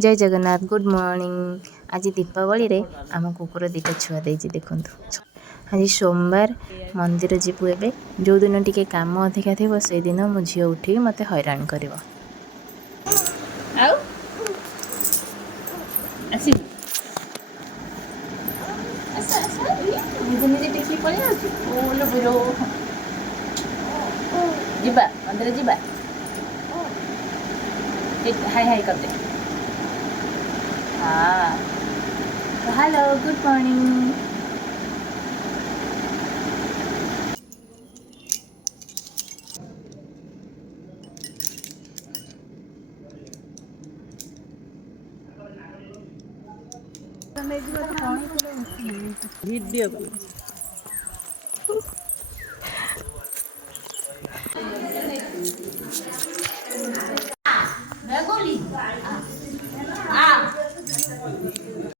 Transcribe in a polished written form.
जय Jagannath good morning. आज दीपावली रे आम कुकुर दीटा छुआ देजी देखु। आज सोमवार मंदिर जीवु एबे जो दिन टिके काम अधिका थी से दिन मो झी उठी मत हैरान कर मंदिर जीवा हाय हाय कर दे। हाँ हेलो गुड मॉर्निंग। वीडियो